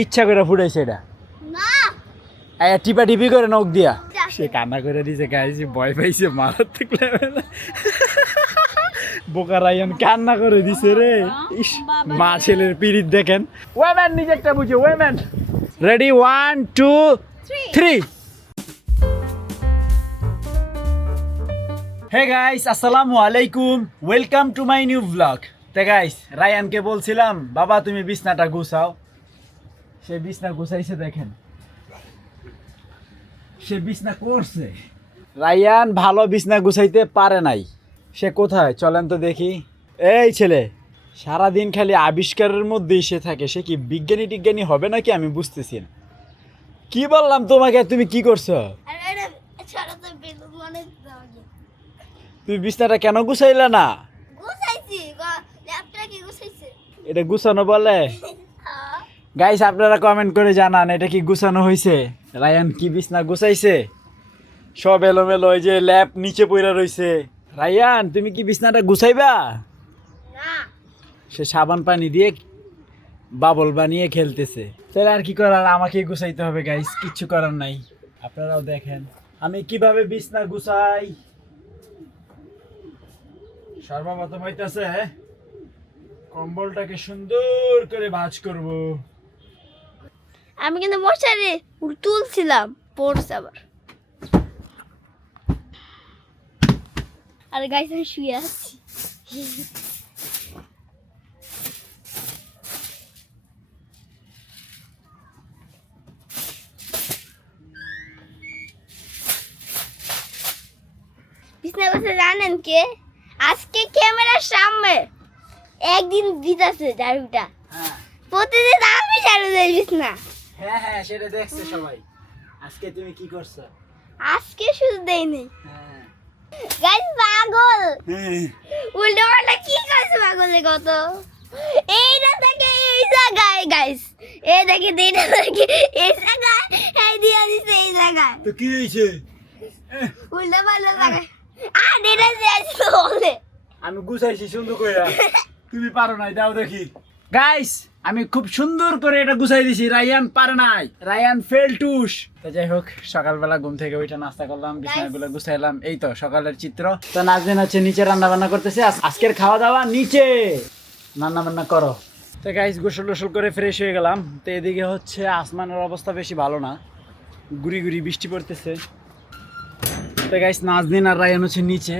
ইচ্ছা করে ফুটাইছে এটা টিপা টিপি করে নখ দিয়া সে কান্না করে দিছে গাইস ভয় পাইছে মারাত্মক লেভেলে বোকা রায়ান কান্না করে দিছে রে মা ছেলের পিরিত দেখেন ওয়েম্যান নিজেরটা বুঝো ওয়েম্যান রেডি 1 2 3 হে গাইস আসসালামু আলাইকুম welcome to my new blog তে গাইস রায়ানকে বলছিলাম বাবা তুমি বিছনাটা গুছাও সে বিছনা গুছাইছে দেখেন সে বিছনা করছে রায়ান ভালো বিছনা গুছাইতে পারে নাই সে কোথায় চলেন তো দেখি এই ছেলে সারাদিন খালি আবিষ্কারের মধ্যেই সে থাকে সে কি বিজ্ঞানী টিজ্ঞানী হবে নাকি আমি বুঝতেছি না কি বললাম তোমাকে তুমি কি করছো তুমি বিছনাটা কেন গুছাইলা না এটা গুছানো বলে গাইস আপনারা কমেন্ট করে জানান এটা কি গুছানো হয়েছে রায়ান কি বিছনা গুছাইছে সব এলোমেলো ওই যে ল্যাপ নিচে পড়ে রইছে রায়ান তুমি কি বিছনাটা গুছাইবা না সে সাবান পানি দিয়ে বাবল বানিয়ে খেলতেছে তাহলে আর কি করার আমাকেই গুছাইতে হবে গাইস কিচ্ছু করার নাই আপনারাও দেখেন আমি কিভাবে বিছনা গুছাই সর্বপ্রথম হইতাছে কম্বলটাকে সুন্দর করে ভাঁজ করব আমি কিন্তু মশারি তুলছিলাম পড়ছে আবার আর গাইস আমি শুয়ে আছি বিছনা কথা জানেন কে আজকে ক্যামেরার সামনে একদিন দিতেছে ঝাড়ুটা হ্যাঁ প্রতিদিন আমি ঝাড়ু দেই বিছনা হ্যাঁ হ্যাঁ সেটা দেখছে সবাই আজকে তুমি কি করছো আজকে শুধু দেইনি হ্যাঁ গাইস পাগল হ্যাঁ উল্টো পাল্টা কি করছে পাগলে কত এইটা থেকে এই জায়গায় গাইস এই দেখে এইটা থেকে এই জায়গায় এই দিয়া দিছে এই জায়গায় তো কি হইছে উল্টো পাল্টা জায়গায় আর এটা যে বলে আমি গুছাইছি সুন্দর করে তুমি পারো নাই দাও দেখি গাইস আমি খুব সুন্দর করে এটা গুছাই দিছি রায়ান পারে নাই রায়ান ফেলটুস তো যাই হোক সকালবেলা ঘুম থেকে ওইটা নাস্তা করলাম বিছানাগুলো গুছাইলাম এই তো সকালের চিত্র তো নাজদিন হচ্ছে নিচে রান্না বান্না করতেছে আজকের খাওয়া দাওয়া নিচে রান্না বান্না করো তো গাইস গোসল টোসল করে ফ্রেশ হয়ে গেলাম তো এদিকে হচ্ছে আসমানের অবস্থা বেশি ভালো না গুড়ি গুড়ি বৃষ্টি পড়তেছে তো গাইস নাজদিন আর রায়ান হচ্ছে নিচে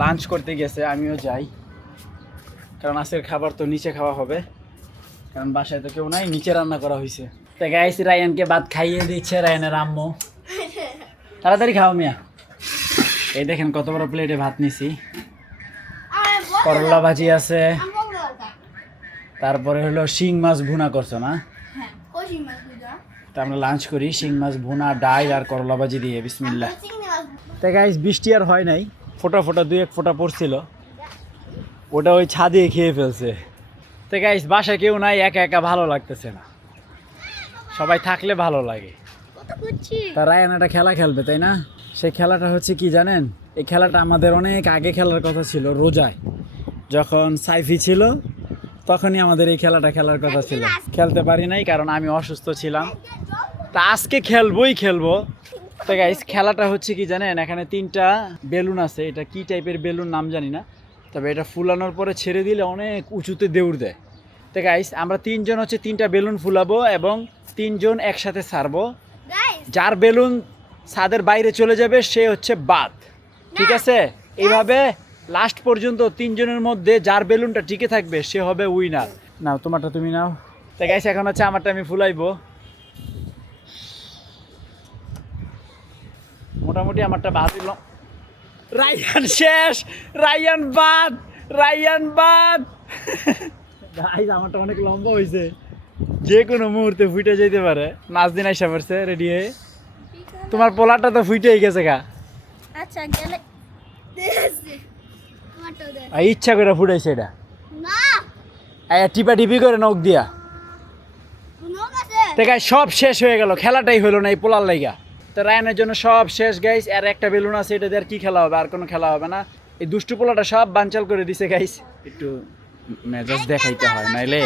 লাঞ্চ করতে গেছে আমিও যাই কারণ আজকের খাবার তো নিচে খাওয়া হবে কারণ বাসায় তো কেউ নাই নিচে রান্না করা হয়েছে তো গাইস রায়ানকে ভাত খাইয়ে দিচ্ছে রায়ানের আম্মু তাড়াতাড়ি খাও মিয়া এই দেখেন কত বড় প্লেটে ভাত নিছি করলা ভাজি আছে তারপরে হলো শিং মাছ ভুনা করছো না তা আমরা লাঞ্চ করি শিং মাছ ভুনা ডাল আর করলা ভাজি দিয়ে বিসমিল্লাহ তো গাইস বৃষ্টি আর হয় নাই ফোটা ফোটা দুই এক ফোঁটা পড়ছিল ওটা ওই ছাদে খেয়ে ফেলছে তো গাইস বাসায় কেউ নাই একা একা ভালো লাগতেছে না সবাই থাকলে ভালো লাগে তা রায়ান একটা খেলা খেলবে তাই না সেই খেলাটা হচ্ছে কি জানেন এই খেলাটা আমাদের অনেক আগে খেলার কথা ছিল রোজায় যখন সাইফি ছিল তখনই আমাদের এই খেলাটা খেলার কথা ছিল খেলতে পারি নাই কারণ আমি অসুস্থ ছিলাম তা আজকে খেলবো তো গাইস খেলাটা হচ্ছে কি জানেন এখানে 3টা বেলুন আছে এটা কি টাইপের বেলুন নাম জানি না তবে এটা ফুলানোর পরে ছেড়ে দিলে অনেক উঁচুতে দৌড় দেয় তো গাইস আমরা 3 জন হচ্ছে 3টা বেলুন ফুলাবো এবং 3 জন একসাথে ছাড়বো যার বেলুন ছাদের বাইরে চলে যাবে সে হচ্ছে বাদ ঠিক আছে এইভাবে লাস্ট পর্যন্ত 3 জনের মধ্যে যার বেলুনটা টিকে থাকবে সে হবে উইনার নাও তোমারটা তুমি নাও তো গাইস এখন হচ্ছে আমারটা আমি ফুলাইবো মোটামুটি আমারটা বাদ দিলাম রায়ান শেষ রায়ান বাদ গাইস আমারটা অনেক লম্বা হয়েছে যে কোনো মুহূর্তে ফুটে যেতে পারে নাজদিন আইসা পড়ছে রেডি হয়ে তোমার পোলাটা তো ফুটেই গেছে গা আচ্ছা গেলে ইচ্ছা করে ফুটাইছে এটা না টিপা টিপি করে নখ দিয়া নখ আছে দেখায় সব শেষ হয়ে গেল খেলাটাই হলো না এই পোলার লাইগা তো রায়ানের জন্য সব শেষ গাইস আর একটা বেলুন আছে এটা দিয়ে আর কি খেলা হবে আর কোনো খেলা হবে না এই দুষ্টু পোলাটা সব বানচাল করে দিছে গাইস একটু মেজাজ দেখাইতে হয় নাইলে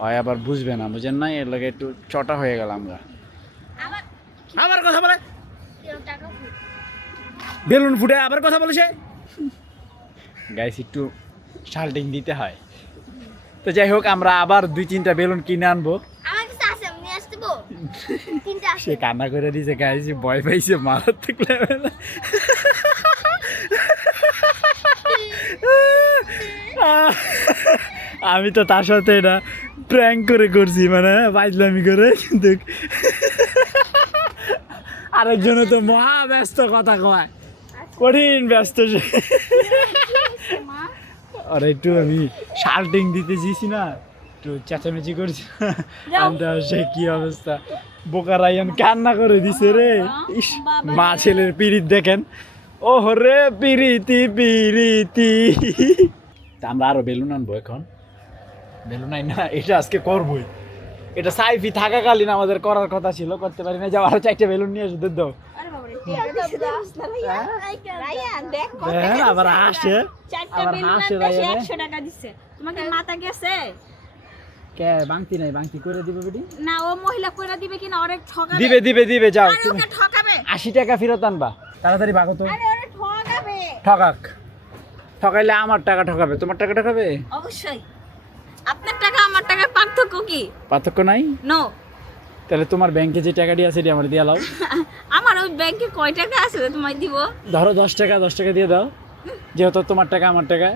হয় আবার বুঝবে না, বুঝেন না, এর লাগে একটু চটা হয়ে গেলাম আমরা। আবার কথা বলে, বেলুন ফুটে আবার কথা বলেছে। গাইস একটু শাল্টিং দিতে হয়। তো যাই হোক, আমরা আবার 2-3টা বেলুন কিনে আনবো। সে কান্না করে দিয়েছে গাইস, ভয় পাইছে মারাত্মক লেভেল। আমি তো তার সাথে এটা প্র্যাঙ্ক করে করছি, মানে বাইজলামি করে, কিন্তু আরেকজন তো মহা ব্যস্ত কথা কয়, কঠিন ব্যস্ত সে। আর একটু আমি শাল্টিং দিতে চেয়েছি না, একটু চেঁচামেচি করছি, সে কি অবস্থা, বোকা রায়ান কান্না করে দিছে রে। ইস, মা ছেলের পিরিত দেখেন, ও রে পিরিতি পিরিতি। তা আমরা আরো বেলুন আনবো এখন, বেলুন আই না, এটা আজকে করবোই। এটা সাইফি থাকাকালীন আমাদের করার কথা ছিল, করতে পারি না। যাও আরো 4টা বেলুন নিয়ে এসে দাও। আবার হাসে, আবার হাসে। 100 টাকা দিছে, তোমাকে মাথা গেছে? কে বাংতি নাই, বাংতি করে দিবে বেটি না, ও মহিলা কইরা দিবে কিনা, ওরে ঠকাবে। দিবে দিবে দিবে, যাও আরে তুমি ওকে ঠকাবে। 80 টাকা ফেরত আনবা, তাড়াতাড়ি ভাগো তো। আরে ওরে ঠকাবে। ঠকাক, ঠকাইলে আমার টাকা ঠকাবে, তোমার টাকা ঠকাবে। অবশ্যই। আপনার টাকা আমার টাকার পার্থক্য কি? পার্থক্য নাই। নো। তাহলে তোমার ব্যাংকে যে টাকাটি আছে সেটা আমার দিয়ে দাও। আমার ওই ব্যাংকে কয় টাকা আছে তোমায় দিব? ধরো 10 টাকা, 10 টাকা দিয়ে দাও, যেহেতু তোমার টাকা আমার টাকা।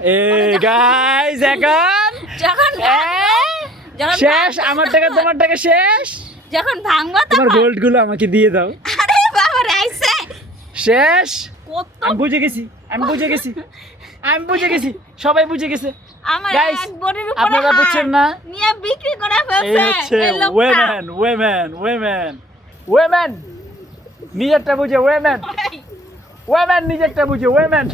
গাইস এখন যখন শেষ, আমার টাকা তোমার টাকা শেষ। যখন ভাঙবো তোমার গোল্ড গুলো আমাকে দিয়ে দাও। আরে বাবা রাইছে শেষ। কত আমি বুঝে গেছি, আমি বুঝে গেছি, আমি বুঝে গেছি, সবাই বুঝে গেছে। আমার Guys, এক বডির উপরে আপনারা বুঝছেন না, নিয়ে বিক্রি করে এই ফেলছে হচ্ছে এই লোকটা। ওয়েমেন ওয়েমেন ওয়েমেন ওয়েমেন, নিজেরটা বুঝে ওয়েমেন, ওয়েমেন নিজেরটা বুঝে ওয়েমেন।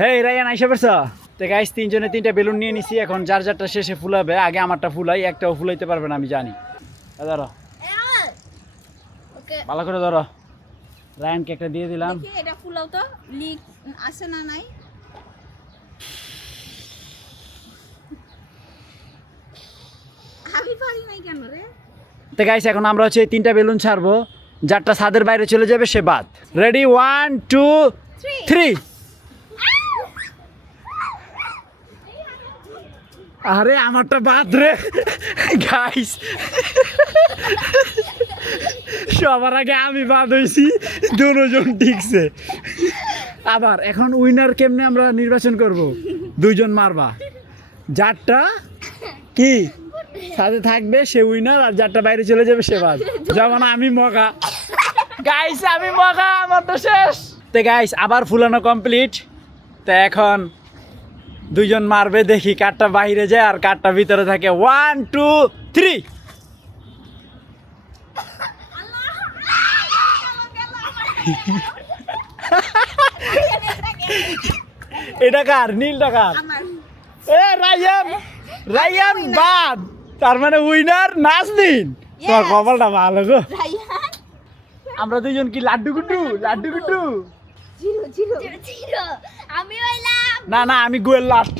হেই রায়ান, আইসা পড়ছো? তো গাইস 3জনে 3টা বেলুন নিয়ে নিছি, এখন যার যারটা শেষে ফুলাবে। আগে আমারটা ফুলাই, একটাও ফুলাইতে পারবে না আমি জানি। ধরো, ওকে, ভালো করে ধরো। রায়ানকে একটা দিয়ে দিলাম। দেখি এটা ফুলাও তো, লিক আছে না নাই? আমি পারি নাই কেন রে? তো গাইস এখন আমরা হচ্ছে 3টা বেলুন ছাড়বো, যারটা ছাদের বাইরে চলে যাবে সে বাদ। রেডি, 1 2 3। আরে আমারটা বাদ রে গাইস, সবার আগে আমি বাদ হইছি, দুজন ঠিকছে। আবার এখন উইনার কেমনে আমরা নির্বাচন করব? 2জন মারবা, যারটা কি সাথে থাকবে সে উইনার, আর যারটা বাইরে চলে যাবে সে বাদ। যেমন আমি মগা গাইস, আমি মগা, আমার তো শেষ। তো গাইস আবার ফুলানো কমপ্লিট। তো এখন 2জন মারবে, দেখি কারটা বাইরে যায় আর কারটা ভিতরে থাকে। 1 2 3। এটা কার? নীলটা কার? আমার এ রায়ান, রায়ান বাদ, তার মানে উইনার নাজনীন। তোমার কপালটা ভালো গো। রাইহান আমরা 2জন কি লাড্ডু গুড্ডু, লাড্ডু গুড্ডু? Zero zero zero. আমি হইলাম না না, আমি গোয়েল লাট।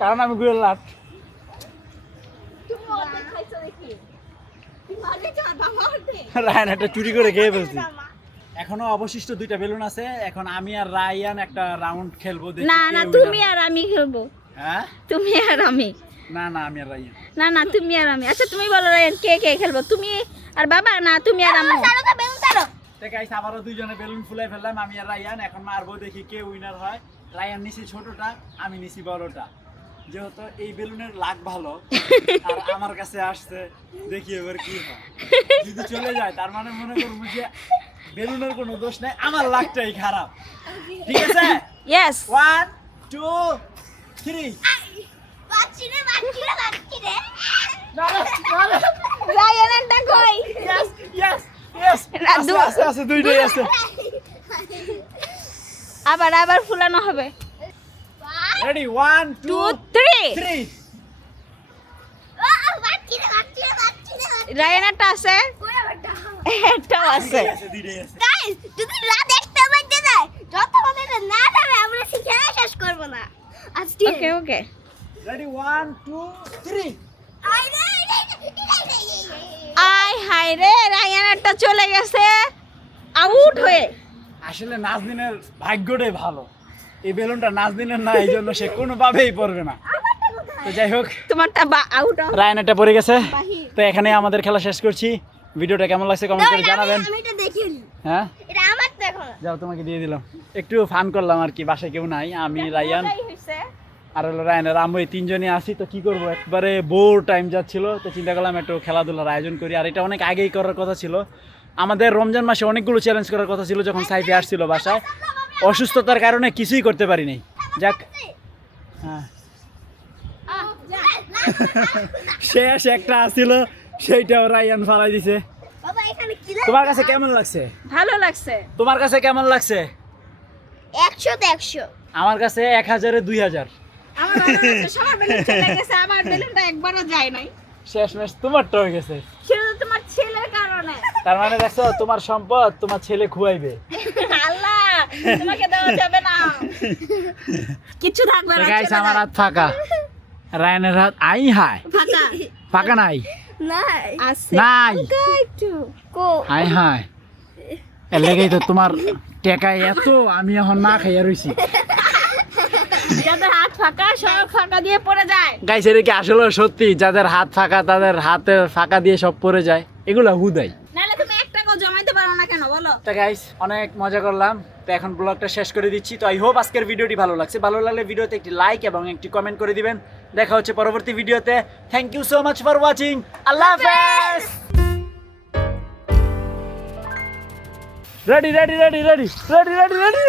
কারণ আমি গোয়েল লাট। তুমি অর্ধেক খাইছো দেখি, তুমি অর্ধেক খাও, বাবা অর্ধেক। রায়ান একটা চুরি করে খেয়ে ফেলছি। এখনো অবশিষ্ট 2টা বেলুন আছে, এখন আমি আর রায়ান একটা রাউন্ড খেলবো। দেখি না কে না, winner তুমি হয়। আর আমি খেলবো। হ্যাঁ, তুমি আর আমি। না না, আমি আর রায়ান। না না, তুমি আর আমি। আচ্ছা তুমি বলো রায়ান, কে কে খেলবো? তুমি আর বাবা, না তুমি আর আম্মু? ছাড়ো তো, বেলুন ছাড়ো। তো গাইস আবারও 2জনে বেলুন ফুলাই ফেললাম, আমি আর রায়ান। এখন মারবো, দেখি কে উইনার হয়। রায়ান নিছি ছোটটা, আমি নিছি বড়টা। যেহেতু এই বেলুনের লাগ ভালো আর আমার কাছে আসছে, দেখি এবার কি হয়। যদি চলে যায় তার মানে মনে করবো যে বেলুনের কোনো দোষ নাই, আমার লাগটাই খারাপ। ঠিক আছে, ইয়েস। 1 2 3। বাচ্চি রে, বাচ্চি রে, বাচ্চি রে। রায়ানটা কই? ইয়েস ইয়েস ইয়েস, আছে আছে, 2টাই আছে। আবার আবার ফুলানো হবে। রেডি, 1 2 2 3। 3। বাচ্চি রে, বাচ্চি রে, বাচ্চি রে। রায়ানটা আছে। কই আমারটা? একটাও আছে গাইস যদি রাত 1টা বাজে যায় যতক্ষণ এটা না যাবে আমরা শিখে শেষ করব না আজকে ওকে ওকে রেডি 1 2 3 আয় হায় রে রায়ানারটা চলে গেছে আউট হয়ে। আসলে নাজদিনের ভাগ্যটাই ভালো, এই বেলুনটা নাজদিনের না, এই জন্য সে কোনোভাবেই পড়বে না। তো যাই হোক, তোমারটা আউট রায়ানারটা পড়ে গেছে। তো এখানে আমাদের খেলা শেষ করছি। ভিডিওটা কেমন লাগছে কমেন্ট করে জানাবেন। আমি এটা দেখিনি, হ্যাঁ এটা আমার দেখো। যাও, তোমাকে দিয়ে দিলাম। একটু ফান করলাম আর কি, বাসায় কেউ নাই, আমি রায়ান আর হলো রায়ানের আম্মু, এই তিনজনই আসি। তো কি করবো, একবারে বোর টাইম যাচ্ছিল, তো চিন্তা করলাম একটু খেলাধুলার আয়োজন করি। আর এটা অনেক আগেই করার কথা ছিল। আমাদের রমজান মাসে অনেকগুলো চ্যালেঞ্জ করার কথা ছিল, যখন সাইফে আসছিল বাসায়। অসুস্থতার কারণে কিছুই করতে পারিনি। যাক, হ্যাঁ শেষ একটা আসছিল, সেইটাও রায়ান ফালাই দিছে। বাবা এখানে কি তোমার কাছে কেমন লাগছে? ভালো লাগছে। তোমার কাছে কেমন লাগছে? 100 তে 100। আমার কাছে 1000-এ 2000। আমার ভালো লাগছে, সবার বেলুন চলে গেছে, আমার বেলুনটা একবারও যায় নাই। শেষ ম্যাচ তোমারটা হয়ে গেছে। শুধু তোমার ছেলের কারণে। তার মানে দেখছো, তোমার সম্পদ তোমার ছেলে খুয়াইবে। আল্লাহ, তোমাকে দেওয়া যাবে না, কিছু থাকবে না। গাইস, আমার হাত ফাঁকা, রায়ানের হাত আই হাই ফাঁকা ফাঁকা নাই নাই আছে নাই, একটু কো হাই হাই। এর লেগেই তো তোমার টেকা এত, আমি এখন না খাইয়া রইছি। যাদের হাত ফাঁকা সব ফাঁকা দিয়ে পড়ে যায়। গাইস, এটা কি আসলে সত্যি? যাদের হাত ফাঁকা তাদের হাতের ফাঁকা দিয়ে সব পড়ে যায়, এগুলা হুদাই। নাহলে তুমি এক টাকাও জমাইতে পারো না কেন বলো? তো গাইস, অনেক মজা করলাম। তো এখন ব্লগটা শেষ করে দিচ্ছি। তো আই হোপ আজকের ভিডিওটি ভালো লাগছে। ভালো লাগলে ভিডিওতে একটি লাইক এবং একটি কমেন্ট করে দিবেন। দেখা হচ্ছে পরবর্তী ভিডিওতে। Thank you so much for watching. আল্লাহ হাফেজ। Ready ready ready ready ready ready ready